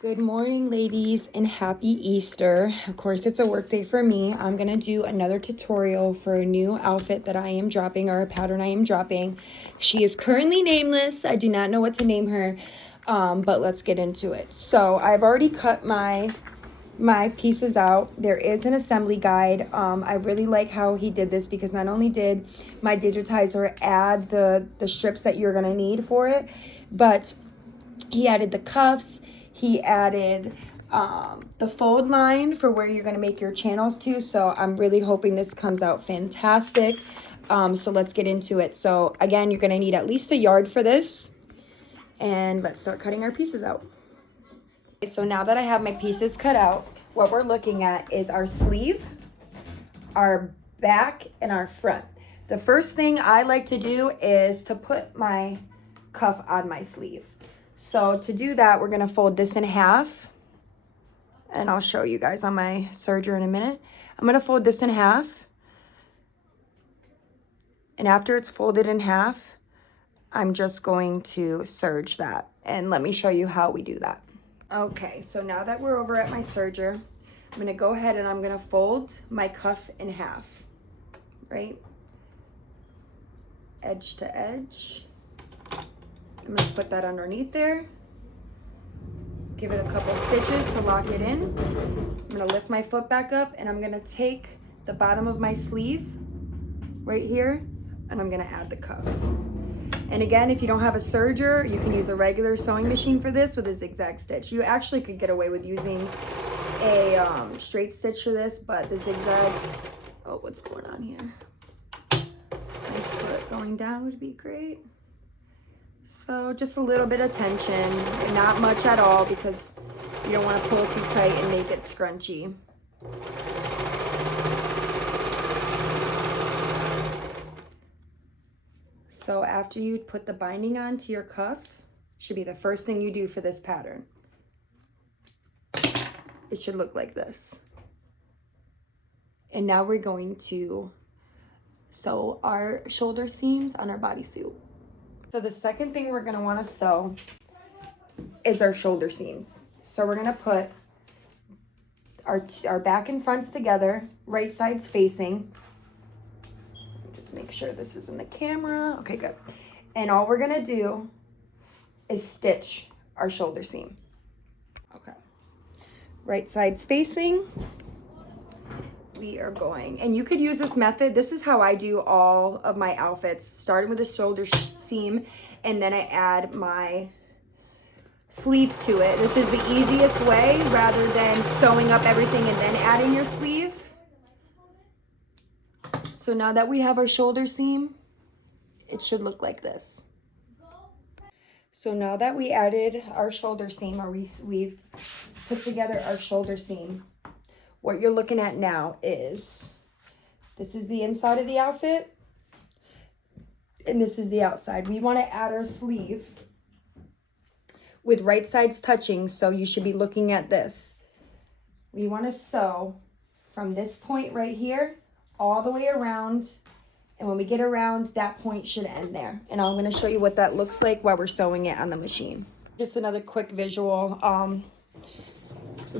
Good morning, ladies, and happy Easter. Of course, it's a work day for me. I'm going to do another tutorial for a new outfit that I am dropping, or a pattern I am dropping. She is currently nameless. I do not know what to name her, but let's get into it. So I've already cut my pieces out. There is an assembly guide. I really like how he did this because not only did my digitizer add the strips that you're going to need for it, but he added the cuffs. He added the fold line for where you're going to make your channels to. So I'm really hoping this comes out fantastic. So let's get into it. So again, you're going to need at least a yard for this. And let's start cutting our pieces out. So now that I have my pieces cut out, what we're looking at is our sleeve, our back, and our front. The first thing I like to do is to put my cuff on my sleeve. So to do that, we're going to fold this in half, and I'll show you guys on my serger in a minute. I'm going to fold this in half, and after it's folded in half, I'm just going to serge that, and let me show you how we do that. Okay, so now that we're over at my serger, I'm going to go ahead and I'm going to fold my cuff in half, right? Edge to edge. I'm going to put that underneath there. Give it a couple stitches to lock it in. I'm going to lift my foot back up, and I'm going to take the bottom of my sleeve right here, and I'm going to add the cuff. And again, if you don't have a serger, you can use a regular sewing machine for this with a zigzag stitch. You actually could get away with using a straight stitch for this, but the zigzag, oh, what's going on here? My foot going down would be great. So just a little bit of tension, and not much at all because you don't want to pull too tight and make it scrunchy. So after you put the binding on to your cuff, should be the first thing you do for this pattern. It should look like this. And now we're going to sew our shoulder seams on our bodysuit. So the second thing we're going to want to sew is our shoulder seams. So we're going to put our back and fronts together, right sides facing. Just make sure this is in the camera. Okay, good. And all we're going to do is stitch our shoulder seam. Okay. Right sides facing. We are going, and you could use this method. This is how I do all of my outfits, starting with the shoulder seam, and then I add my sleeve to it. This is the easiest way rather than sewing up everything and then adding your sleeve. So now that we have our shoulder seam, it should look like this. So now that we added our shoulder seam, or we've put together our shoulder seam, what you're looking at now is, this is the inside of the outfit, and this is the outside. We want to add our sleeve with right sides touching, so you should be looking at this. We want to sew from this point right here all the way around, and when we get around, that point should end there. And I'm going to show you what that looks like while we're sewing it on the machine. Just another quick visual. I'm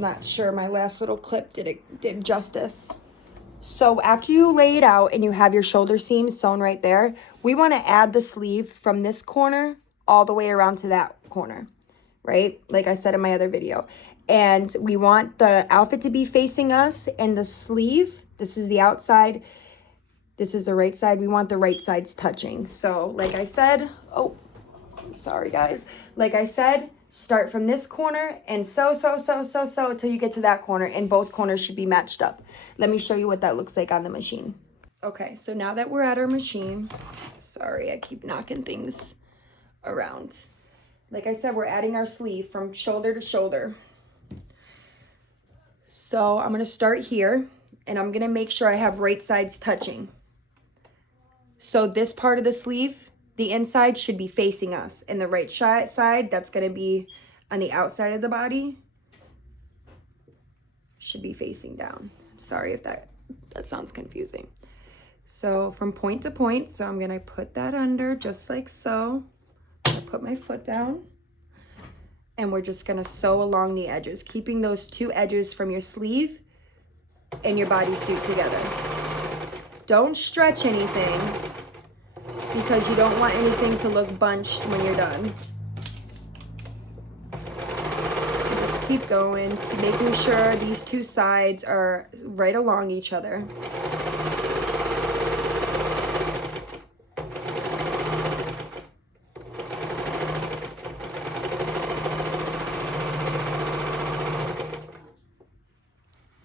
not sure my last little clip did justice. So after you lay it out and you have your shoulder seam sewn right there, we want to add the sleeve from this corner all the way around to that corner, right? Like I said in my other video. And we want the outfit to be facing us, and the sleeve, this is the outside, this is the right side. We want the right sides touching. So like I said, oh, sorry guys. Like I said, start from this corner and sew until you get to that corner, and both corners should be matched up. Let me show you what that looks like on the machine. Okay, so now that we're at our machine, sorry, I keep knocking things around. Like I said, we're adding our sleeve from shoulder to shoulder. So I'm going to start here, and I'm going to make sure I have right sides touching. So this part of the sleeve, the inside should be facing us, and the right side, that's going to be on the outside of the body, should be facing down. Sorry if that sounds confusing. So from point to point, so I'm going to put that under just like so. I'm going to put my foot down, and we're just gonna sew along the edges, keeping those two edges from your sleeve and your bodysuit together. Don't stretch anything because you don't want anything to look bunched when you're done. Just keep going, making sure these two sides are right along each other.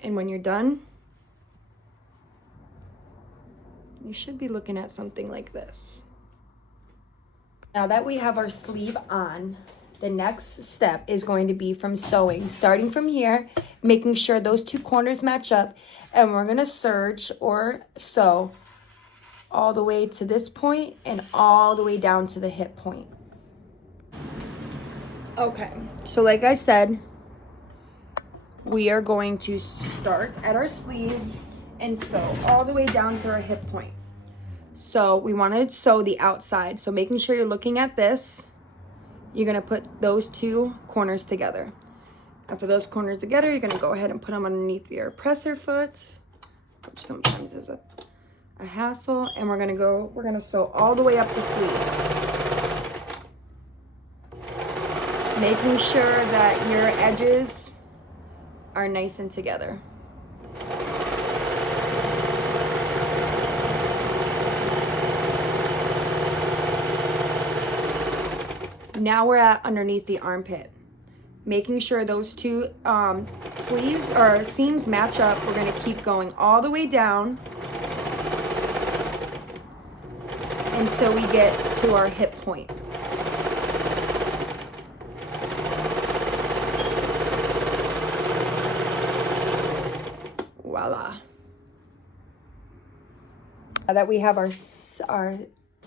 And when you're done, you should be looking at something like this. Now that we have our sleeve on, the next step is going to be from sewing. Starting from here, making sure those two corners match up, and we're gonna serge or sew all the way to this point and all the way down to the hip point. Okay, so like I said, we are going to start at our sleeve and sew all the way down to our hip point. So we want to sew the outside. So making sure you're looking at this, you're going to put those two corners together. After those corners together, you're going to go ahead and put them underneath your presser foot, which sometimes is a hassle. And we're going to sew all the way up the sleeve. Making sure that your edges are nice and together. Now we're at underneath the armpit. Making sure those two sleeves or seams match up. We're gonna keep going all the way down until we get to our hip point. Voila. Now that we have our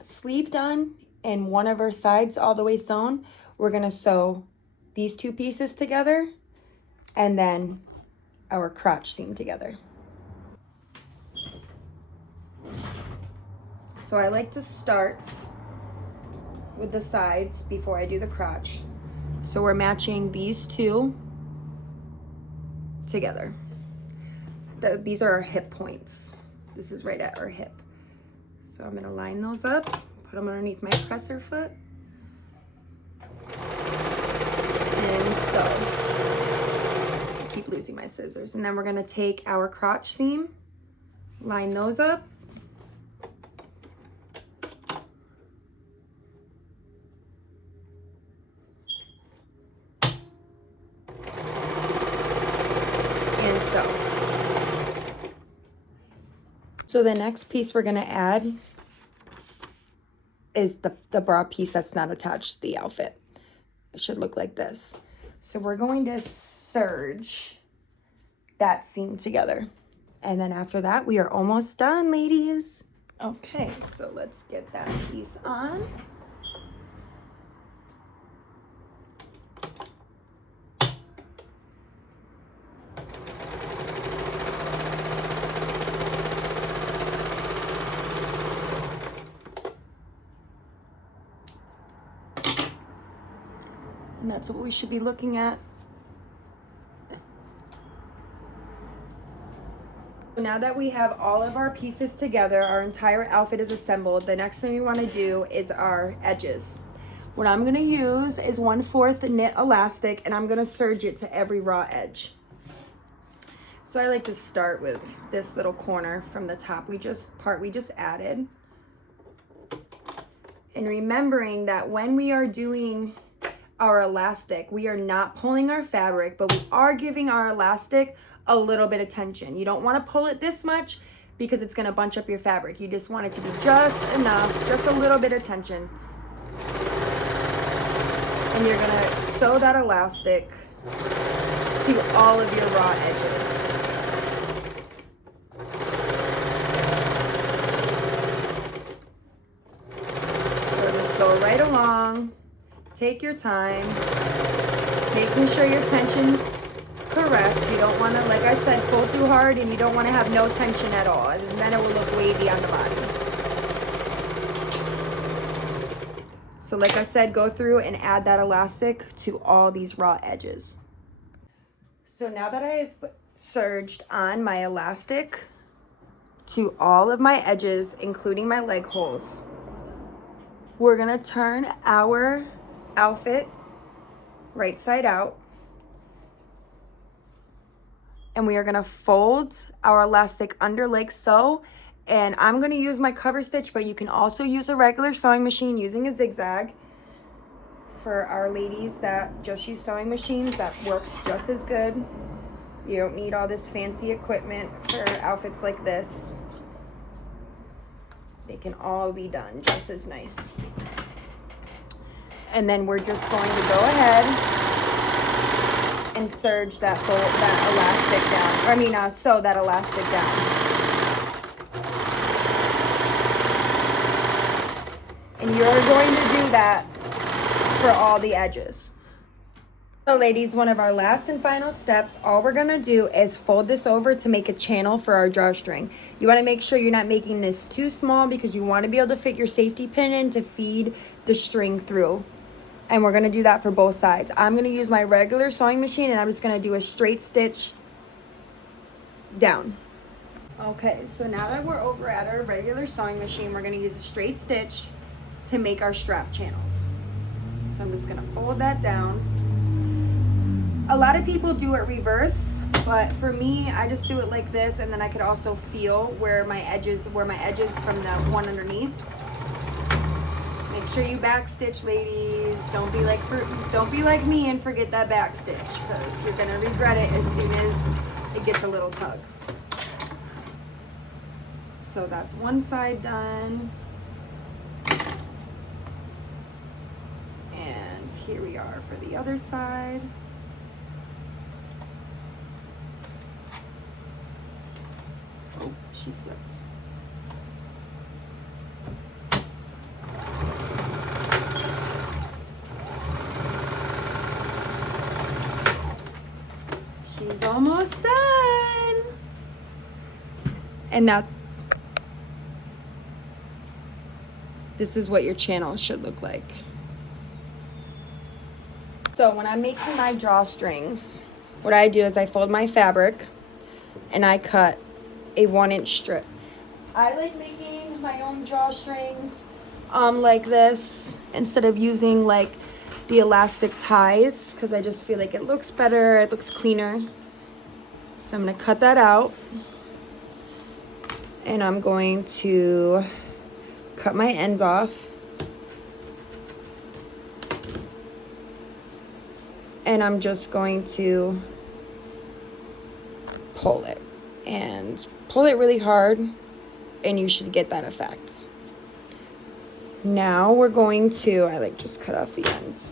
sleeve done and one of our sides all the way sewn, we're gonna sew these two pieces together and then our crotch seam together. So I like to start with the sides before I do the crotch. So we're matching these two together. These are our hip points. This is right at our hip. So I'm gonna line those up, put them underneath my presser foot, and sew. I keep losing my scissors. And then we're gonna take our crotch seam, line those up, and sew. So the next piece we're gonna add is the bra piece that's not attached to the outfit. It should look like this. So we're going to serge that seam together. And then after that, we are almost done, ladies. Okay, so let's get that piece on. And that's what we should be looking at. Now that we have all of our pieces together, our entire outfit is assembled, the next thing we want to do is our edges. What I'm going to use is 1/4 knit elastic, and I'm going to serge it to every raw edge. So I like to start with this little corner from the top we just added. And remembering that when we are doing our elastic, we are not pulling our fabric, but we are giving our elastic a little bit of tension. You don't want to pull it this much because it's going to bunch up your fabric. You just want it to be just enough, just a little bit of tension. And you're going to sew that elastic to all of your raw edges. So just go right along. Take your time, making sure your tension's correct. You don't want to, like I said, pull too hard, and you don't want to have no tension at all, and then it will look wavy on the body. So like I said, go through and add that elastic to all these raw edges. So now that I've serged on my elastic to all of my edges, including my leg holes, we're gonna turn our outfit right side out. And we are gonna fold our elastic under like so. And I'm gonna use my cover stitch, but you can also use a regular sewing machine using a zigzag. For our ladies that just use sewing machines, that works just as good. You don't need all this fancy equipment for outfits like this. They can all be done just as nice. And then we're just going to go ahead and serge that elastic down. Sew that elastic down. And you're going to do that for all the edges. So ladies, one of our last and final steps, all we're gonna do is fold this over to make a channel for our drawstring. You wanna make sure you're not making this too small because you wanna be able to fit your safety pin in to feed the string through. And we're gonna do that for both sides. I'm gonna use my regular sewing machine and I'm just gonna do a straight stitch down. Okay, so now that we're over at our regular sewing machine, we're gonna use a straight stitch to make our strap channels. So I'm just gonna fold that down. A lot of people do it reverse, but for me, I just do it like this, and then I could also feel where my edges from the one underneath. Make sure you back stitch, ladies. Don't be like me and forget that back stitch, because you're gonna regret it as soon as it gets a little tug. So that's one side done. And here we are for the other side. Oh, she slipped. She's almost done. And now, this is what your channel should look like. So when I'm making my drawstrings, what I do is I fold my fabric and I cut a 1-inch strip. I like making my own drawstrings like this instead of using like the elastic ties, because I just feel like it looks better, it looks cleaner. So I'm gonna cut that out and I'm going to cut my ends off. And I'm just going to pull it. And pull it really hard, and you should get that effect. Now we're going to, I like just cut off the ends.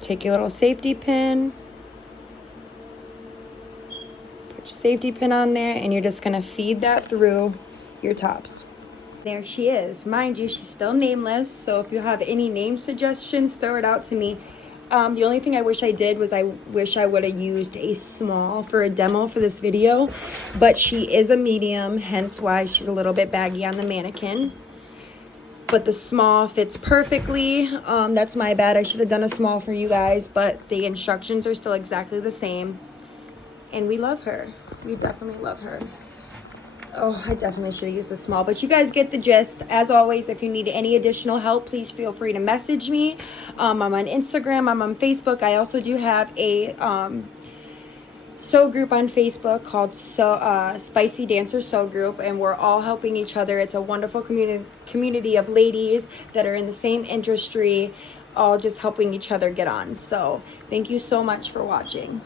Take your little safety pin, put your safety pin on there, and you're just gonna feed that through your tops. There she is. Mind you, she's still nameless, so if you have any name suggestions, throw it out to me. The only thing I wish I did was I wish I would have used a small for a demo for this video, but she is a medium, hence why she's a little bit baggy on the mannequin. But the small fits perfectly. That's my bad. I should have done a small for you guys, but the instructions are still exactly the same. And we love her. We definitely love her. Oh, I definitely should have used a small, but you guys get the gist. As always, if you need any additional help, please feel free to message me. I'm on Instagram, I'm on Facebook. I also do have a sew group on Facebook called Spicy Dancer Sew Group, and we're all helping each other. It's a wonderful community of ladies that are in the same industry, all just helping each other get on. So thank you so much for watching.